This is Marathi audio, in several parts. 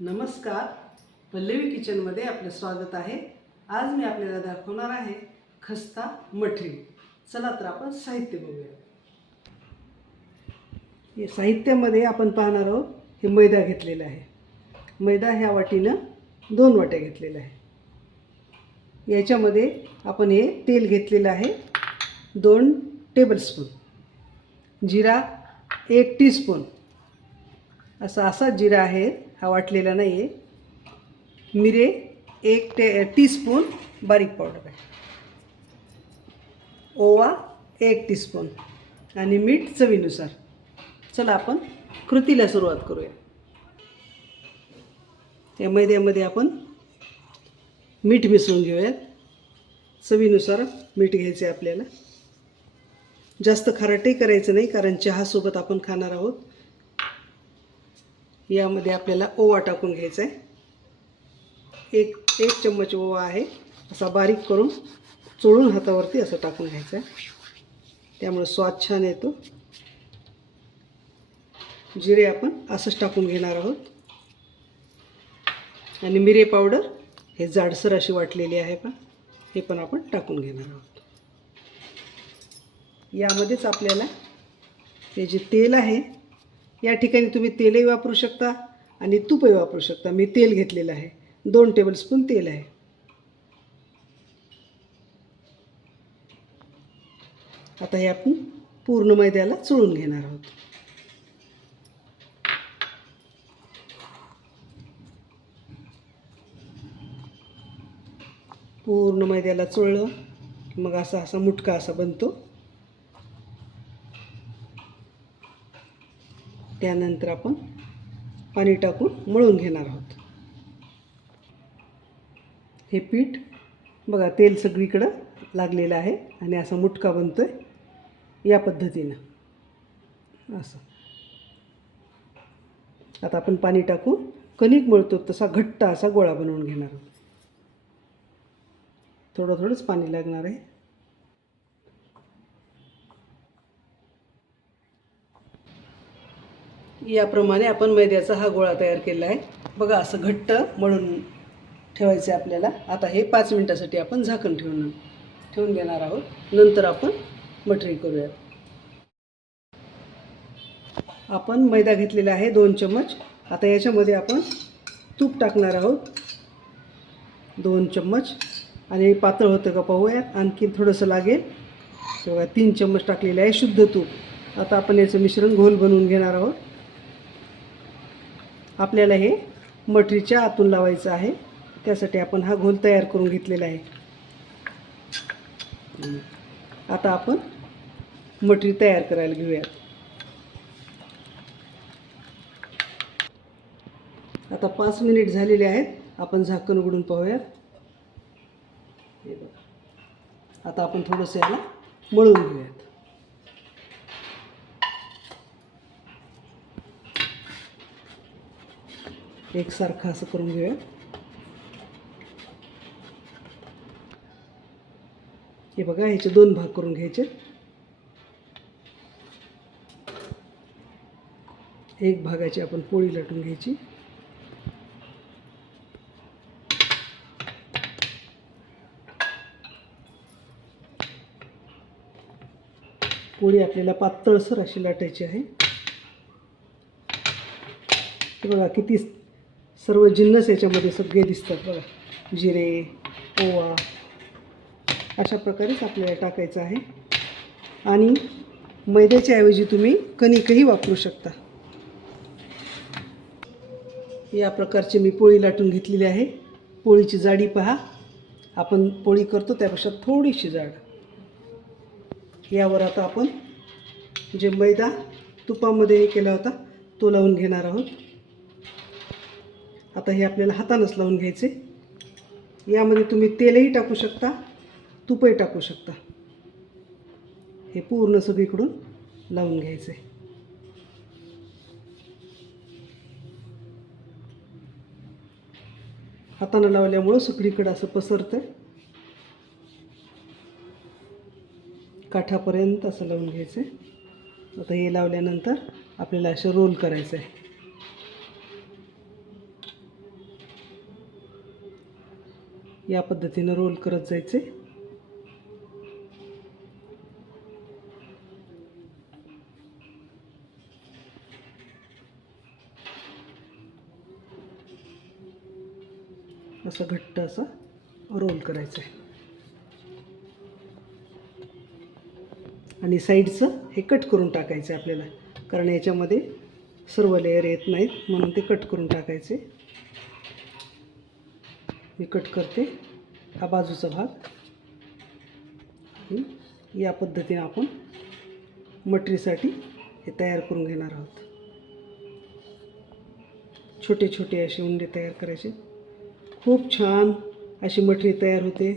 नमस्कार. पल्लवी किचनमध्ये आपलं स्वागत आहे. आज मी आपल्याला दाखवणार आहे खस्ता मठरी. चला तर आपण साहित्य बघूया. हे साहित्यामध्ये आपण पाहणार आहोत हे मैदा घेतलेला आहे. मैदा ह्या वाटीनं दोन वाट्या घेतलेल्या आहे. याच्यामध्ये आपण हे तेल घेतलेलं आहे दोन टेबलस्पून जिरा एक टीस्पून असा असा जिरा आहे. हा वाटलेला नाही आहे मिरे एक टे टीस्पून बारीक पावडर आहे. ओवा एक टीस्पून आणि मीठ चवीनुसार. चला आपण कृतीला सुरुवात करूया. त्या मैद्यामध्ये आपण मीठ मिसळून घेऊयात. चवीनुसार मीठ घ्यायचं आहे आपल्याला. जास्त खारटही करायचं नाही कारण चहासोबत आपण खाणार आहोत. यामध्ये आपल्याला ओवा टाकून घ्यायचा आहे एक एक चम्मच ओवा आहे. असा बारीक करून चोळून हातावरती असं टाकून घ्यायचं आहे त्यामुळे स्वाद छान येतो. जिरे आपण असंच टाकून घेणार आहोत. आणि मिरे पावडर हे जाडसर अशी वाटलेली आहे पण हे पण आपण टाकून घेणार आहोत. यामध्येच आपल्याला हे जे तेल आहे या ठिकाणी तुम्ही तेलही वापरू शकता आणि तूपही वापरू शकता. मी तेल घेतलेलं आहे. दोन टेबलस्पून तेल आहे. आता हे आपण पूर्ण मैद्याला चोळून घेणार आहोत. पूर्ण मैद्याला चोळलं मग असा असा मुटका असा बनतो. त्यानंतर आपण पाणी टाकून मळून घेणार आहोत. हे पीठ बघा तेल सगळीकडं लागलेलं आहे आणि असा मुटका बनतो आहे या पद्धतीनं. असं. आता आपण पाणी टाकून कणिक मळतो तसा घट्ट असा गोळा बनवून घेणार आहोत. थोडं थोडंच पाणी लागणार आहे. याप्रमाणे आपण मैद्याचा हा गोळा तयार केला आहे. बघा असं घट्ट मळून ठेवायचं आहे आपल्याला. आता हे पाच मिनटासाठी आपण झाकण ठेवून ठेवून देणार आहोत. नंतर आपण मटरी करूयात. आपण मैदा घेतलेला आहे दोन चम्मच. आता याच्यामध्ये आपण तूप टाकणार आहोत. दोन चम्मच. आणि पातळ होतं का पाहूयात. आणखी थोडंसं लागेल. तेव्हा तीन चम्मच टाकलेले आहे शुद्ध तूप. आता आपण याचं मिश्रण घोल बनवून घेणार आहोत. आपल्याला हे मटरीच्या आतून लावायचं आहे. त्यासाठी आपण हा घोल तयार करून घेतलेला आहे. आता आपण मटरी तयार करायला घेऊयात. आता पाच मिनिट झालेले आहेत. आपण झाकण उघडून पाहूयात. आता आपण थोडंसं याला मळून घेऊयात. एकसारखं असं करून घेऊया. हे बघा ह्याचे दोन भाग करून घ्यायचे. एक भागाची आपण पोळी लाटून घ्यायची. पोळी आपल्याला पातळसर अशी लाटायची आहे. बघा किती सर्व जिन्नस याच्यामध्ये सगळे दिसतात बघा. जिरे ओवा अशा प्रकारेच आपल्याला टाकायचं आहे. आणि मैद्याच्या ऐवजी तुम्ही कणिकही वापरू शकता. या प्रकारची मी पोळी लाटून घेतलेली आहे. पोळीची जाडी पहा. आपण पोळी करतो त्यापेक्षा थोडीशी जाड. यावर आता आपण जे मैदा तुपामध्ये हे केला होता तो लावून घेणार आहोत. आता हे आपल्याला हातानंच लावून घ्यायचे. यामध्ये तुम्ही तेलही टाकू शकता तुपही टाकू शकता. हे पूर्ण सगळीकडून लावून घ्यायचे. हातानं लावल्यामुळं सगळीकडं असं पसरतं काठापर्यंत असं लावून घ्यायचं. आता हे लावल्यानंतर आपल्याला असं रोल करायचं आहे या पद्धतीनं रोल करत जायचे. असं घट्ट असं रोल करायचं आहे आणि साईडचं हे कट करून टाकायचं आहे आपल्याला. कारण याच्यामध्ये सर्व लेअर येत नाहीत म्हणून ते कट करून टाकायचे. मी कट करते. हा बाजूचा भाग. आणि या पद्धतीने आपण मटरीसाठी हे तयार करून घेणार आहोत. छोटे छोटे असे उंडे तयार करायचे. खूप छान अशी मटरी तयार होते.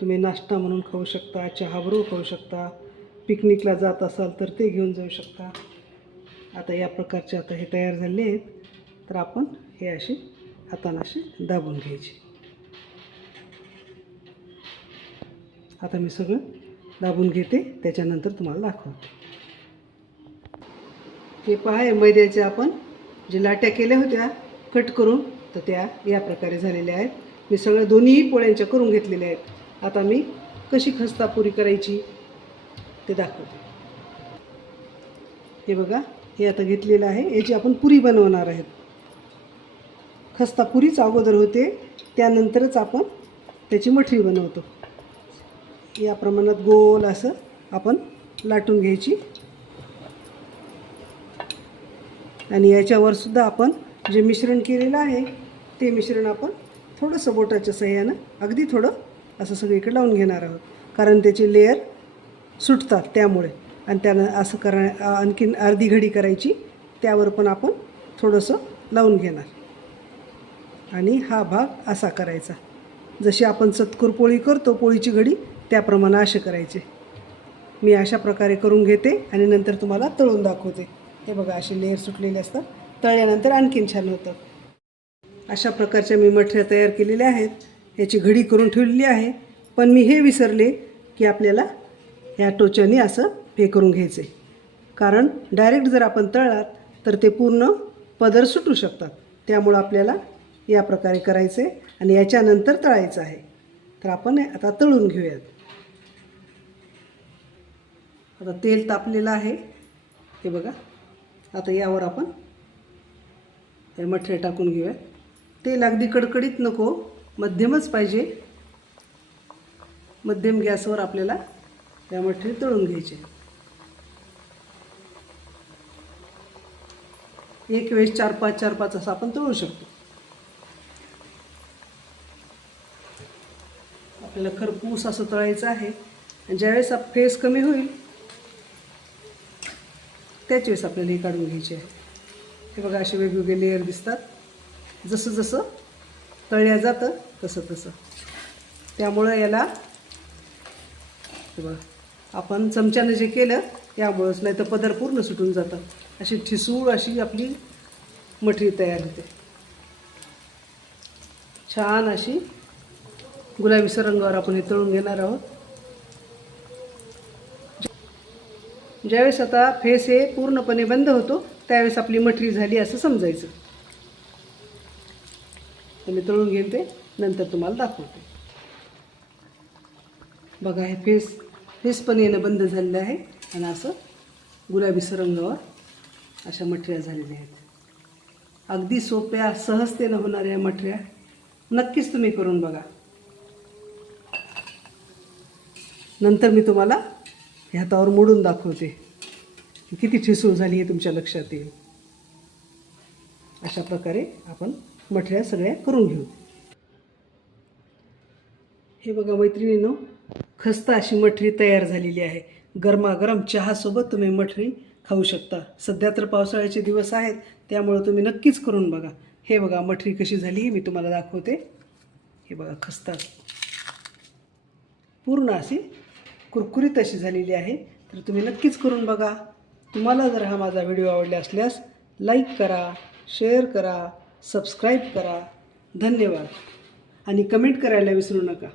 तुम्ही नाश्ता म्हणून खाऊ शकता चहाबरोबर खाऊ शकता पिकनिकला जात असाल तर ते घेऊन जाऊ शकता. आता या प्रकारचे आता हे तयार झाले आहेत. तर आपण हे असे हाताने असे दाबून घ्यायचे. आता मी सगळं दाबून घेते. त्याच्यानंतर तुम्हाला दाखवते. हे पहा हे मैद्याचे आपण जे लाट्या केल्या होत्या कट करून तर त्या या प्रकारे झालेल्या आहेत. मी सगळं दोन्हीही पोळ्यांच्या करून घेतलेल्या आहेत. आता मी कशी खस्ता पुरी करायची ते दाखवते. हे बघा हे आता घेतलेलं आहे. याची आपण पुरी बनवणार आहेत. खस्ता पुरीच अगोदर होते. त्यानंतरच आपण त्याची मठरी बनवतो. या प्रमाणात गोल असं आपण लाटून घ्यायची. आणि याच्यावर सुद्धा आपण जे मिश्रण केलेलं आहे ते मिश्रण आपण थोडंसं बोटाच्या सहाय्यानं अगदी थोडं असं सगळीकडे लावून घेणार आहोत. कारण त्याचे लेअर सुटतात त्यामुळे. आणि त्यानं असं करा आणखीन अर्धी घडी करायची त्यावर पण आपण थोडंसं लावून घेणार. आणि हा भाग असा करायचा. जशी आपण चतकूर पोळी करतो पोळीची घडी त्याप्रमाणे असे करायचे. मी अशा प्रकारे करून घेते आणि नंतर तुम्हाला तळून दाखवते. हे बघा असे लेअर सुटलेले असतात. तळल्यानंतर आणखीन छान होतं. अशा प्रकारच्या मी मठऱ्या तयार केलेल्या आहेत. याची घडी करून ठेवलेली आहे. पण मी हे विसरले की आपल्याला ह्या टोच्याने असं हे करून घ्यायचे. कारण डायरेक्ट जर आपण तळलात तर ते पूर्ण पदर सुटू शकतात. त्यामुळं आपल्याला या प्रकारे करायचं आहे आणि याच्यानंतर तळायचं आहे. तर आपण आता तळून घेऊयात. आता तेल तापलेलं आहे. हे बघा. आता यावर आपण हे मठरे टाकून घेऊयात. तेल अगदी कडकडीत नको. मध्यमच पाहिजे. मध्यम गॅसवर आपल्याला या मठरी तळून घ्यायचे. एक वेळेस चार पाच चार पाच असं आपण तळू शकतो. आपल्याला खरपूस असं तळायचं आहे. आणि ज्यावेळेस आप- फेस कमी होईल त्याच वेळेस आपल्याला हे काढून घ्यायचे आहे. हे बघा असे वेगवेगळे लेअर दिसतात. जसं जसं तळल्या जातं तसं तसं. त्यामुळं याला बघा आपण चमच्यानं जे केलं त्यामुळंच नाही तर पदर पूर्ण सुटून जातं. अशी ठिसूळ अशी आपली मठरी तयार होते. छान अशी गुलाबीसर रंगावर आपण हे तळून घेणार आहोत. ज्यावेळेस आता फेस हे पूर्णपणे बंद होतो त्यावेळेस आपली मठरी झाली असं समजायचं. तर मी तळून घेईन ते नंतर तुम्हाला दाखवते. बघा हे फेस फेस पण येणं बंद झालेलं आहे. आणि असं गुलाबी रंगावर अशा मठऱ्या झालेल्या आहेत. अगदी सोप्या सहजतेनं होणाऱ्या मठऱ्या नक्कीच तुम्ही करून बघा. नंतर मी तुम्हाला हे हातावर मोडून दाखवते की किती ठिसूळ झाली हे तुमच्या लक्षात येईल. अशा प्रकारे आपण मठऱ्या सगळ्या करून घेऊ. हे बघा मैत्रिणीनं खस्ता अशी मठरी तयार झालेली आहे. गरमागरम चहासोबत तुम्ही मठरी खाऊ शकता. सध्या तर पावसाळ्याचे दिवस आहेत त्यामुळं तुम्ही नक्कीच करून बघा. हे बघा मठरी कशी झाली मी तुम्हाला दाखवते. हे बघा खस्ता पूर्ण अशी कुरकुरीत अशी झालेली आहे. तर तुम्ही नक्कीच करून बघा. तुम्हाला जर हा माझा व्हिडिओ आवडला असल्यास लाईक करा शेअर करा सबस्क्राईब करा. धन्यवाद. आणि कमेंट करायला विसरू नका.